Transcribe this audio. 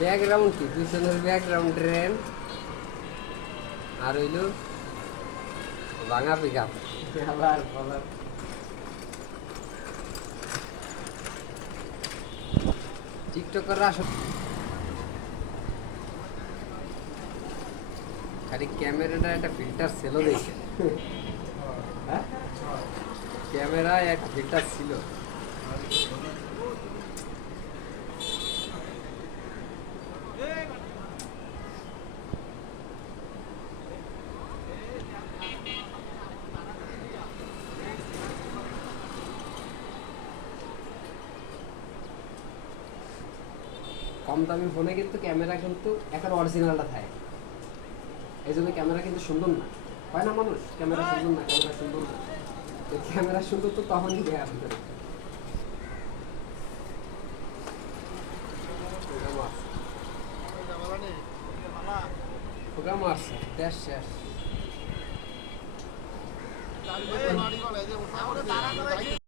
background কি পিছনের background train আর হইল ভাঙা পিক আপ আবার বলার টিকটকাররা আসলে খালি ক্যামেরাটা একটা ফিল্টার ছিল দেখে হ্যাঁ ক্যামেরায় একটা ফিল্টার ছিল কম দামি ফোনে কিন্তু ক্যামেরা কিন্তু এখন অরিজিনালটা থাকে এই জন্য ক্যামেরা কিন্তু সুন্দর না হয় না মানুষ ক্যামেরা সুন্দর না ক্যামেরা সুন্দর না ক্যামেরা সুন্দর তো তখনই দেয় আপনাদের প্রোগ্রাম আসছে দেশ শেষ